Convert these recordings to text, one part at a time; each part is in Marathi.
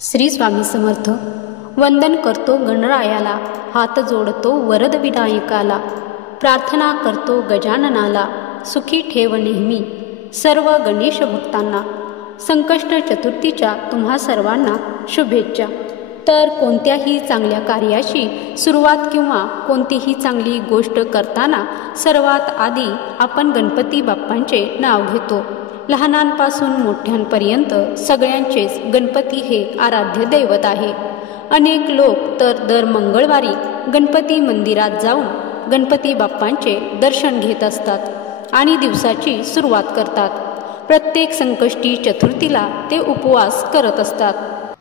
श्री स्वामी समर्थ. वंदन करतो गणरायाला, हात जोडतो वरद विनायकाला, प्रार्थना करतो गजाननाला, सुखी ठेव नेहमी सर्व गणेश भक्तांना. संकष्ट चतुर्थीच्या तुम्हा सर्वांना शुभेच्छा. तर कोणत्याही चांगल्या कार्याची सुरुवात किंवा कोणतीही चांगली गोष्ट करताना सर्वात आधी आपण गणपती बाप्पांचे नाव घेतो. लहानांपासून मोठ्यांपर्यंत सगळ्यांचेच गणपती हे आराध्य दैवत आहे. अनेक लोक तर दर मंगळवारी गणपती मंदिरात जाऊन गणपती बाप्पांचे दर्शन घेत असतात आणि दिवसाची सुरुवात करतात. प्रत्येक संकष्टी चतुर्थीला ते उपवास करत असतात.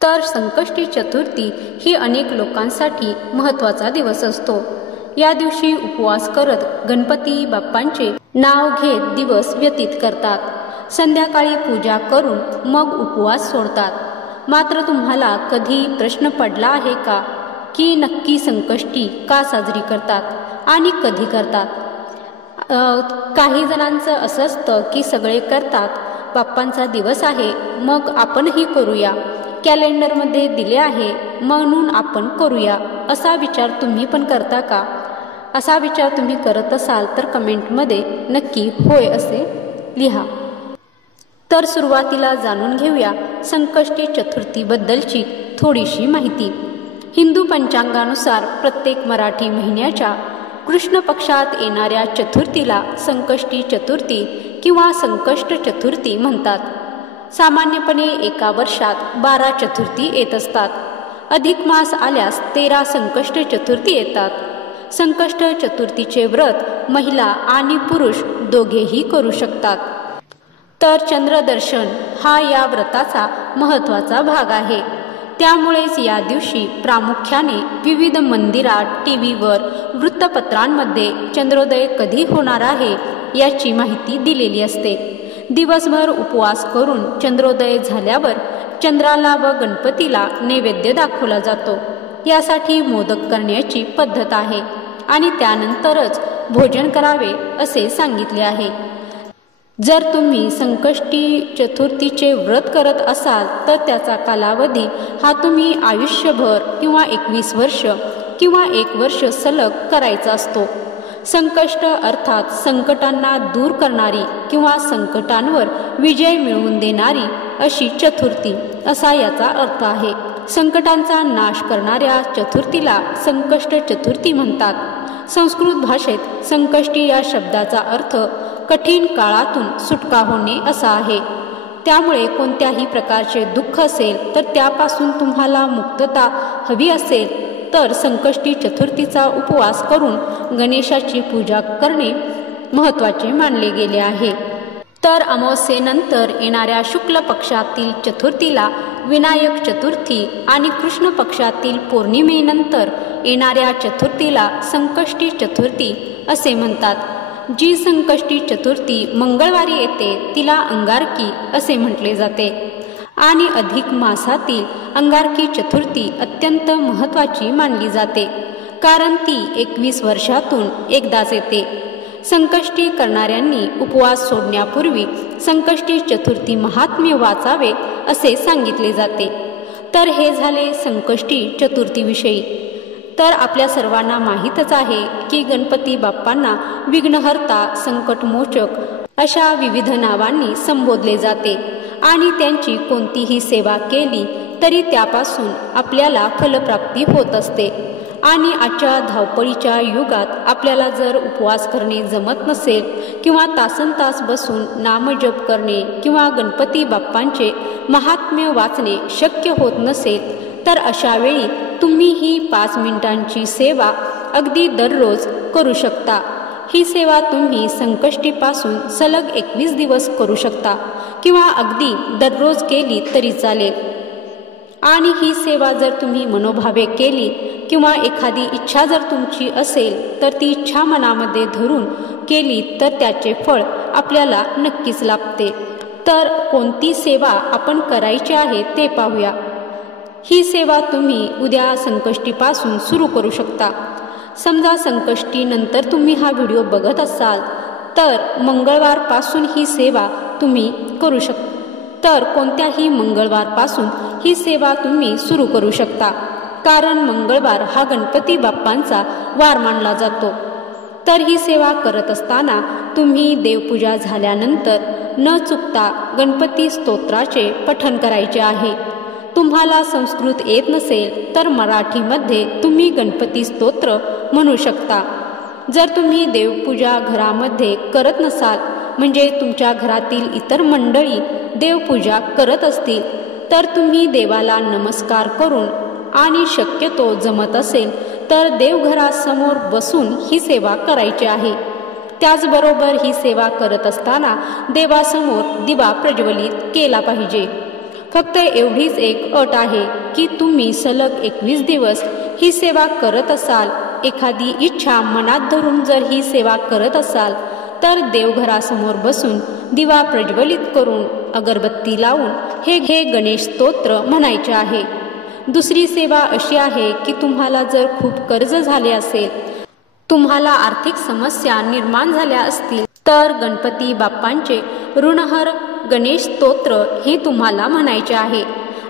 तर संकष्टी चतुर्थी ही अनेक लोकांसाठी महत्त्वाचा दिवस असतो. या दिवशी उपवास करत गणपती बाप्पांचे नाव घेत दिवस व्यतीत करतात. संध्याकाळी पूजा करून मग उपवास सोडतात. मात्र तुम्हाला कधी प्रश्न पडला आहे का की नक्की संकष्टी का साजरी करतात आणि कधी करतात? काही जणांचं असं असतं की सगळे करतात, बाप्पांचा दिवस आहे मग आपणही करूया, कॅलेंडरमध्ये दिले आहे म्हणून आपण करूया, असा विचार तुम्ही पण करता का? असा विचार तुम्ही करत असाल तर कमेंटमध्ये नक्की होय असे लिहा. तर सुरुवातीला जाणून घेऊया संकष्टी चतुर्थीबद्दलची थोडीशी माहिती. हिंदू पंचांगानुसार प्रत्येक मराठी महिन्याच्या कृष्ण पक्षात येणाऱ्या चतुर्थीला संकष्टी चतुर्थी किंवा संकष्ट चतुर्थी म्हणतात. सामान्यपणे एका वर्षात 12 चतुर्थी येत असतात. अधिक मास आल्यास 13 संकष्ट चतुर्थी येतात. संकष्ट चतुर्थीचे व्रत महिला आणि पुरुष दोघेही करू शकतात. तर चंद्रदर्शन हा या व्रताचा महत्त्वाचा भाग आहे. त्यामुळेच या दिवशी प्रामुख्याने विविध मंदिरात, टीव्हीवर, वृत्तपत्रांमध्ये चंद्रोदय कधी होणार आहे याची माहिती दिलेली असते. दिवसभर उपवास करून चंद्रोदय झाल्यावर चंद्राला व गणपतीला नैवेद्य दाखवला जातो. यासाठी मोदक करण्याची पद्धत आहे आणि त्यानंतरच भोजन करावे असे सांगितले आहे. जर तुम्ही संकष्टी चतुर्थीचे व्रत करत असाल तर त्याचा कालावधी हा तुम्ही आयुष्यभर किंवा 21 वर्ष किंवा 1 वर्ष सलग करायचा असतो. संकष्ट अर्थात संकटांना दूर करणारी किंवा संकटांवर विजय मिळवून देणारी अशी चतुर्थी असा याचा अर्थ आहे. संकटांचा नाश करणाऱ्या चतुर्थीला संकष्ट चतुर्थी म्हणतात. संस्कृत भाषेत संकष्टी या शब्दाचा अर्थ कठीण काळातून सुटका होणे असा आहे. त्यामुळे कोणत्याही प्रकारचे दुःख असेल तर त्यापासून तुम्हाला मुक्तता हवी असेल तर संकष्टी चतुर्थीचा उपवास करून गणेशाची पूजा करणे महत्त्वाचे मानले गेले आहे. तर अमावस्येनंतर येणाऱ्या शुक्ल पक्षातील चतुर्थीला विनायक चतुर्थी आणि कृष्ण पक्षातील पौर्णिमेनंतर येणाऱ्या चतुर्थीला संकष्टी चतुर्थी असे म्हणतात. जी संकष्टी चतुर्थी मंगळवारी येते तिला अंगारकी असे म्हटले जाते आणि अधिक मासातील अंगारकी चतुर्थी अत्यंत महत्त्वाची मानली जाते कारण ती 21 वर्षातून एकदाच येते. संकष्टी करणाऱ्यांनी उपवास सोडण्यापूर्वी संकष्टी चतुर्थी महात्म्य वाचावे असे सांगितले जाते. तर हे झाले संकष्टी चतुर्थीविषयी. तर आपल्या सर्वांना माहीतच आहे की गणपती बाप्पांना विघ्नहर्ता, संकटमोचक अशा विविध नावांनी संबोधले जाते आणि त्यांची कोणतीही सेवा केली तरी त्यापासून आपल्याला फलप्राप्ती होत असते. आणि आजच्या धावपळीच्या युगात आपल्याला जर उपवास करणे जमत नसेल किंवा तासनतास बसून नामजप करणे किंवा गणपती बाप्पांचे महात्म्य वाचणे शक्य होत नसेल तर अशा वेळी तुम्ही ही 5 मिनिटांची सेवा अगदी दररोज करू शकता. ही सेवा तुम्ही संकष्टीपासून सलग 21 दिवस करू शकता किंवा अगदी दररोज केली तरी चालेल. आणि ही सेवा जर तुम्ही मनोभावे केली किंवा एखादी इच्छा जर तुमची असेल तर ती इच्छा मनामध्ये धरून केली तर त्याचे फळ आपल्याला नक्कीच लाभते. तर कोणती सेवा आपण करायची आहे ते पाहूया. ही सेवा तुम्ही उद्या संकष्टीपासून सुरू करू शकता. समजा संकष्टीनंतर तुम्ही हा व्हिडिओ बघत असाल तर मंगळवारपासून ही सेवा तुम्ही करू शकता. तर कोणत्याही मंगळवारपासून ही सेवा तुम्ही सुरू करू शकता, कारण मंगळवार हा गणपती बाप्पांचा वार मानला जातो। तर ही सेवा करत असताना तुम्ही देवपूजा झाल्यानंतर न चुकता गणपती स्तोत्राचे पठण करायचे आहे। तुम्हाला संस्कृत येत नसेल तर मराठीमध्ये तुम्ही गणपती स्तोत्र म्हणू शकता। जर तुम्ही देवपूजा घरामध्ये करत नसाल, म्हणजे तुमच्या घरातील इतर मंडळी देवपूजा करत असतील, तर तुम्ही देवाला नमस्कार करून आणि शक्यतो जमत असेल तर देवघरासमोर बसून ही सेवा करायची आहे। त्याचबरोबर ही सेवा करत असताना देवासमोर दिवा प्रज्वलित केला पाहिजे। फक्त एवढीच एक अट आहे की तुम्ही सलग 21 दिवस ही सेवा करत असाल, एखादी इच्छा मनात धरून जर ही सेवा करत असाल तर देवघरासमोर बसून दिवा प्रज्वलित करून अगरबत्ती लावून हे गणेश स्तोत्र म्हणायचे आहे। दुसरी सेवा अशी आहे की तुम्हाला जर खूप कर्ज झाले असेल, तुम्हाला आर्थिक समस्या निर्माण झाल्या असतील, तर गणपती बाप्पांचे ऋणहर गणेश स्तोत्र हे तुम्हाला म्हणायचे आहे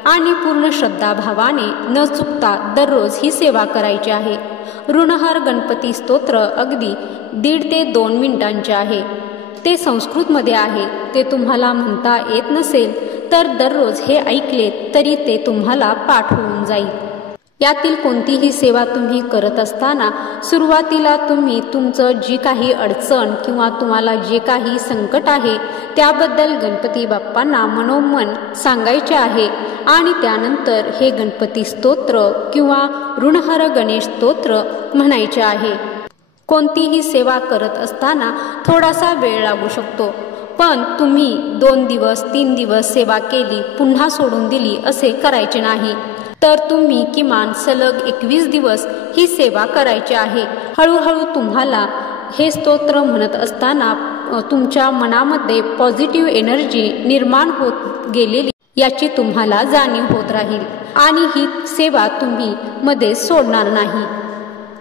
आणि पूर्ण श्रद्धाभावाने न चुकता दररोज ही सेवा करायची आहे। ऋणहर गणपती स्तोत्र अगदी 1.5 ते 2 मिनिटांचे आहे। ते संस्कृतमध्ये आहे। ते तुम्हाला म्हणता येत नसेल तर दररोज हे ऐकले तरी ते तुम्हाला पाठ होऊन जाईल। यातील कोणतीही सेवा तुम्ही करत असताना सुरुवातीला तुम्ही तुमचं जी काही अडचण किंवा तुम्हाला जे काही संकट आहे त्याबद्दल गणपती बाप्पांना मनोमन सांगायचे आहे आणि त्यानंतर हे गणपती स्तोत्र किंवा ऋणहर गणेश स्तोत्र म्हणायचे आहे। कोणतीही सेवा करत असताना थोडासा वेळ लागू शकतो, पण तुम्ही 2 दिवस 3 दिवस सेवा केली पुन्हा सोडून दिली असे करायचे नाही, तर तुम्ही किमान सलग 21 दिवस ही सेवा करायची आहे। हळूहळू तुम्हाला हे स्तोत्र म्हणत असताना तुमच्या मनामध्ये पॉझिटिव्ह एनर्जी निर्माण होत गेलेली याची तुम्हाला जाणीव होत राहील आणि ही सेवा तुम्ही मध्ये सोडणार नाही।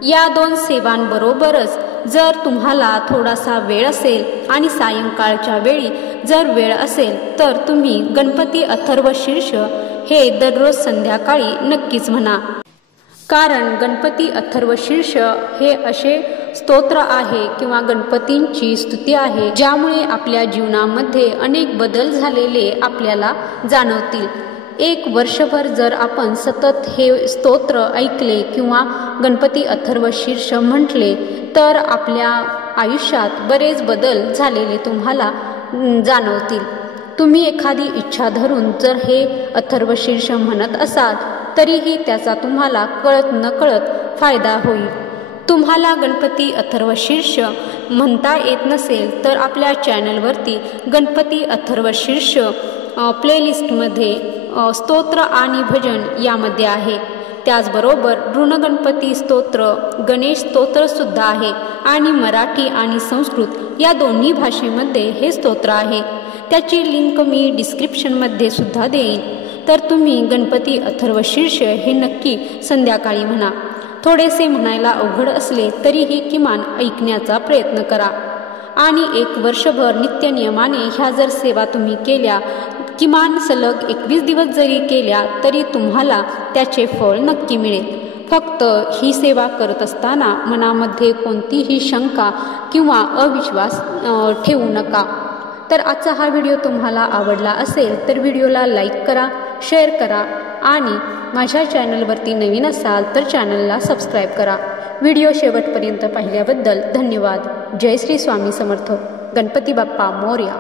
या 2 सेवांबरोबरच जर तुम्हाला थोडासा वेळ असेल आणि सायंकाळच्या वेळी जर वेळ असेल तर तुम्ही गणपती अथर्वशीर्ष हे दररोज संध्याकाळी नक्कीच म्हणा, कारण गणपती अथर्वशीर्ष हे असे स्तोत्र आहे किंवा गणपतींची स्तुती आहे ज्यामुळे आपल्या जीवनामध्ये अनेक बदल झालेले आपल्याला जाणवतील। 1 वर्षभर जर आपण सतत हे स्तोत्र ऐकले किंवा गणपती अथर्वशीर्ष म्हटले तर आपल्या आयुष्यात बरेच बदल झालेले तुम्हाला जाणवतील। तुम्ही एखादी इच्छा धरून जर हे अथर्वशीर्ष म्हणत असाल तरीही त्याचा तुम्हाला कळत नकळत फायदा होईल। तुम्हाला गणपती अथर्वशीर्ष म्हणता येत नसेल तर आपल्या चॅनलवरती गणपती अथर्वशीर्ष प्लेलिस्टमध्ये स्तोत्र आणि भजन यामध्ये आहे। त्याचबरोबर ऋणगणपती स्तोत्र, गणेश स्तोत्र सुद्धा आहे आणि मराठी आणि संस्कृत या दोन्ही भाषेमध्ये हे स्तोत्र आहे। त्याची लिंक मी डिस्क्रिप्शनमध्ये सुद्धा देईन, तर तुम्ही गणपती अथर्वशीर्ष हे नक्की संध्याकाळी म्हणा। थोडेसे म्हणायला अवघड असले तरीही किमान ऐकण्याचा प्रयत्न करा आणि 1 वर्षभर नित्यनियमाने ह्या जर सेवा तुम्ही केल्या, किमान सलग 21 दिवस जरी केल्या तरी तुम्हाला त्याचे फळ नक्की मिळेल। फक्त ही सेवा करत असताना मनामध्ये कोणतीही शंका किंवा अविश्वास ठेवू नका। तर आजचा हा व्हिडिओ तुम्हाला आवडला असेल तर व्हिडिओला लाईक करा, शेअर करा आणि माझ्या चॅनलवरती नवीन असाल तर चॅनलला सबस्क्राईब करा। व्हिडिओ शेवटपर्यंत पाहिल्याबद्दल धन्यवाद। जय श्री स्वामी समर्थ। गणपती बाप्पा मोरया।